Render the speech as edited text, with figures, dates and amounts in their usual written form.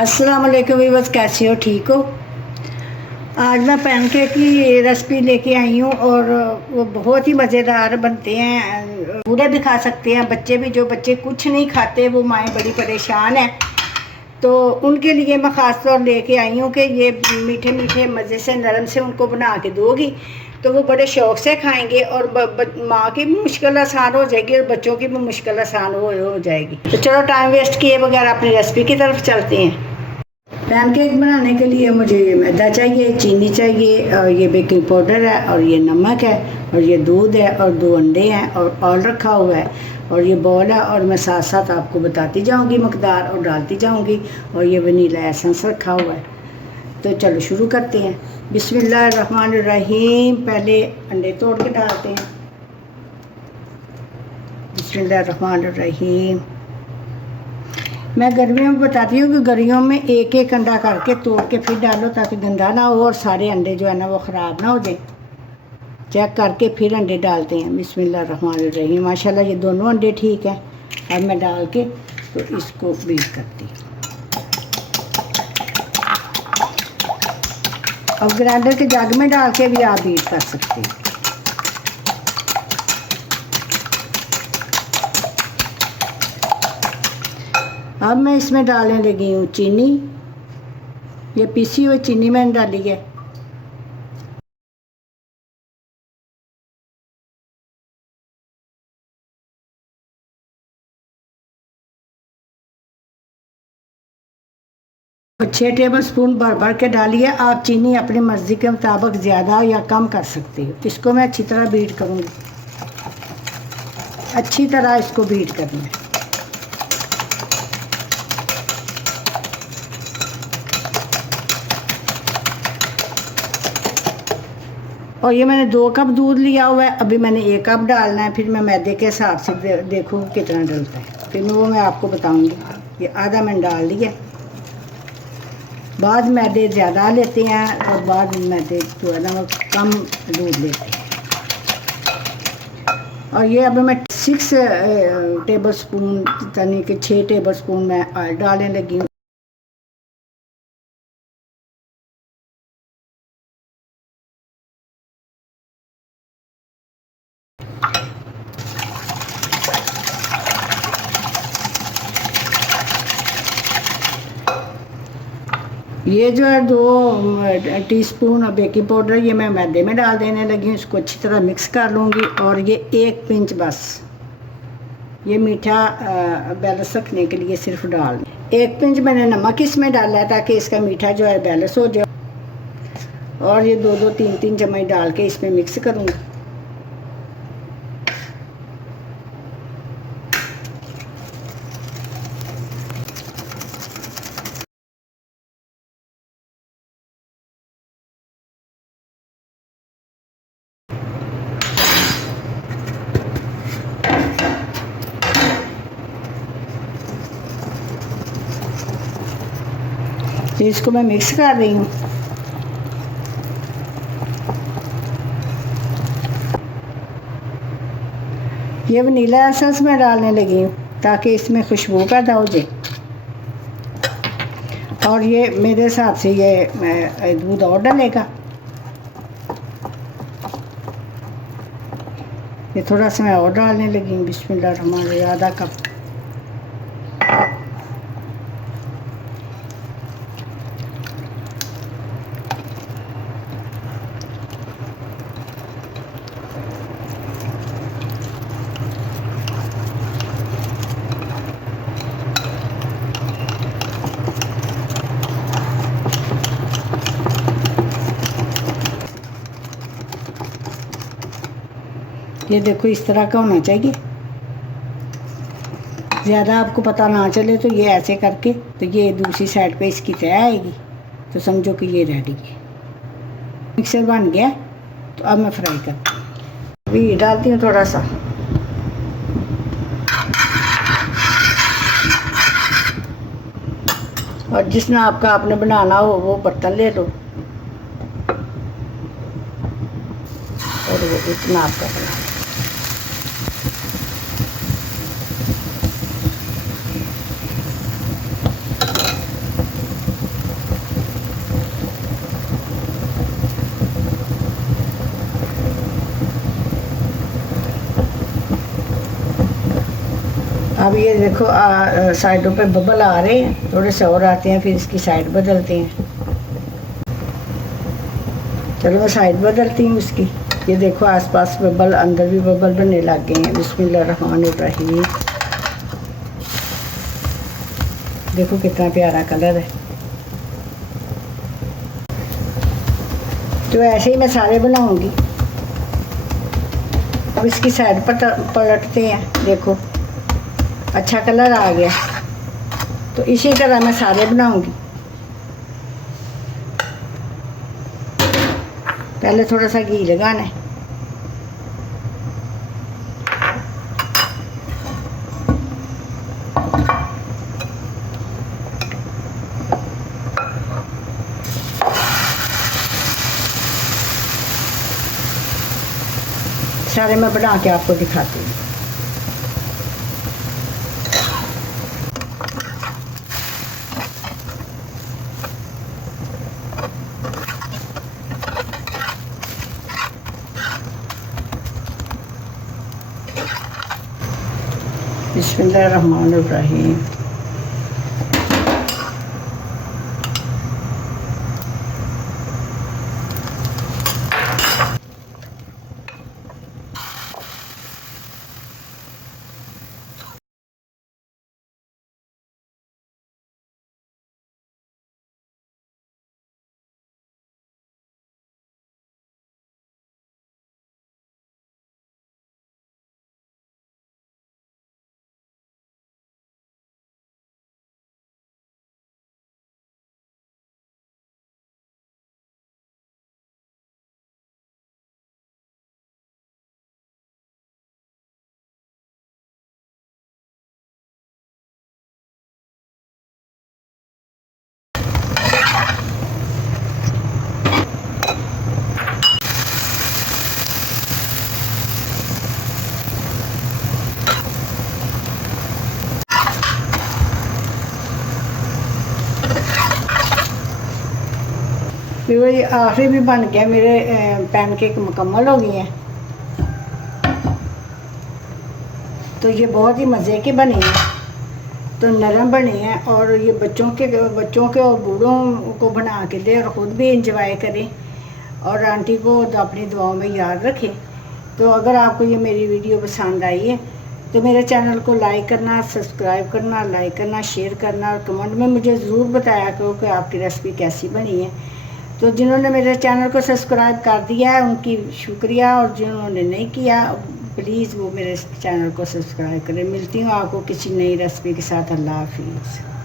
अस्सलाम वालेकुम वीवर्स, कैसे हो? ठीक हो? आज मैं पैनकेक की रेसिपी लेके आई हूँ और वो बहुत ही मज़ेदार बनते हैं। बूढ़े भी खा सकते हैं, बच्चे भी। जो बच्चे कुछ नहीं खाते वो माएँ बड़ी परेशान हैं, तो उनके लिए मैं ख़ास तौर लेके आई हूँ कि ये मीठे मीठे मज़े से नरम से उनको बना के दोगी तो वो बड़े शौक़ से खाएंगे और माँ की भी मुश्किल आसान हो जाएगी और बच्चों की भी मुश्किल आसान हो जाएगी। तो चलो टाइम वेस्ट किए बगैर अपनी रेसिपी की तरफ चलते हैं। पैनकेक बनाने के लिए मुझे ये मैदा चाहिए, चीनी चाहिए, और ये बेकिंग पाउडर है, और ये नमक है, और ये दूध है, और 2 अंडे हैं, और ऑयल रखा हुआ है, और ये बॉल है। और मैं साथ साथ आपको बताती जाऊंगी मकदार और डालती जाऊंगी। और ये वनीला एसेंस रखा हुआ है। तो चलो शुरू करते हैं। बिस्मिल्लाहिर्रहमानिर्रहीम। पहले अंडे तोड़ के डालते हैं। बिस्मिल्लाहिर्रहमानिर्रहीम। मैं गर्मियों में बताती हूँ कि गर्मियों में एक एक अंडा करके तोड़ के फिर डालो ताकि गंदा ना हो और सारे अंडे जो है ना वो ख़राब ना हो जाए। चेक करके फिर अंडे डालते हैं। बिस्मिल्लाहिर्रहमानिर्रहीम। माशाल्लाह ये दोनों अंडे ठीक हैं। अब मैं डाल के तो इसको बीट करती हूँ। अब ग्राइंडर के जग में डाल के भी आप बीट कर सकते हैं। अब मैं इसमें डालने लगी हूँ चीनी। ये पीसी हुई चीनी मैंने डाली है। और 6 टेबल स्पून भर भर के डालिए। आप चीनी अपनी मर्ज़ी के मुताबिक ज़्यादा या कम कर सकते हो। इसको मैं अच्छी तरह बीट करूँगी। अच्छी तरह इसको बीट करना है। और ये मैंने 2 कप दूध लिया हुआ है। अभी मैंने 1 कप डालना है। फिर मैं मैदे के हिसाब से देखूँ कितना डलता है, फिर वो मैं आपको बताऊँगी। ये आधा मैंने डाल दिया। बाद मैदे ज़्यादा लेते हैं और बाद मैदे जो है ना वो कम दूध लेते हैं। और ये अब मैं 6 टेबल स्पून यानी कि 6 टेबल स्पून मैं ऑयल डालने लगी हूँ। ये जो है 2 टीस्पून बेकिंग पाउडर ये मैं मैदे में डाल देने लगी हूँ। इसको अच्छी तरह मिक्स कर लूँगी। और ये 1 पिंच बस ये मीठा बैलेंस रखने के लिए सिर्फ डाल 1 पिंच मैंने नमक इसमें डाला है ताकि इसका मीठा जो है बैलेंस हो जाए। और ये 2-2 3-3 चम्मच डाल के इसमें मिक्स करूँगी। तो इसको मैं मिक्स कर रही हूँ। ये वनीला एसेंस मैं डालने लगी हूँ ताकि इसमें खुशबू पैदा हो जाए। और ये मेरे हिसाब से ये दूध और डलेगा। ये थोड़ा सा मैं और डालने लगी हूँ। बिस्मिल्लाहिर्रहमानिर्रहीम। आधा कप। ये देखो इस तरह का होना चाहिए। ज़्यादा आपको पता ना चले तो ये ऐसे करके तो ये दूसरी साइड पे इसकी तय आएगी तो समझो कि ये रेडी है। मिक्सर बन गया। तो अब मैं फ्राई करती हूँ। अभी डालती हूँ थोड़ा सा। और जिस नाप का आपने बनाना हो वो बर्तन ले लो और वो उस नाप का बना। अब ये देखो साइडों पे बबल आ रहे हैं, थोड़े से और आते हैं फिर इसकी साइड बदलते हैं। चलो मैं साइड बदलती हूँ इसकी। ये देखो आसपास बबल, अंदर भी बबल बनने लग गए हैं। बिस्मिल्लाहिर्रहमानिर्रहीम। देखो कितना प्यारा कलर है। तो ऐसे ही मैं सारे बनाऊंगी। अब इसकी साइड पर पलटते हैं। देखो अच्छा कलर आ गया। तो इसी तरह मैं सारे बनाऊंगी। पहले थोड़ा सा घी लगाना है। सारे मैं बना के आपको दिखाती हूँ। बिस्मिल्लाहिर्रहमानिर्रहीम। फिर ये आखिरी भी बन गया। मेरे पैनकेक मुकम्मल हो गए हैं। तो ये बहुत ही मज़े के बने हैं, तो नरम बने हैं। और ये बच्चों के और बूढ़ों को बना के दें और ख़ुद भी इंजॉय करें और आंटी को तो अपनी दुआओं में याद रखें। तो अगर आपको ये मेरी वीडियो पसंद आई है तो मेरे चैनल को लाइक करना, सब्सक्राइब करना, लाइक करना, शेयर करना और कमेंट में मुझे ज़रूर बताया करो कि आपकी रेसिपी कैसी बनी है। तो जिन्होंने मेरे चैनल को सब्सक्राइब कर दिया है उनकी शुक्रिया, और जिन्होंने नहीं किया प्लीज़ वो मेरे चैनल को सब्सक्राइब करें। मिलती हूँ आपको किसी नई रेसिपी के साथ। अल्लाह हाफिज़।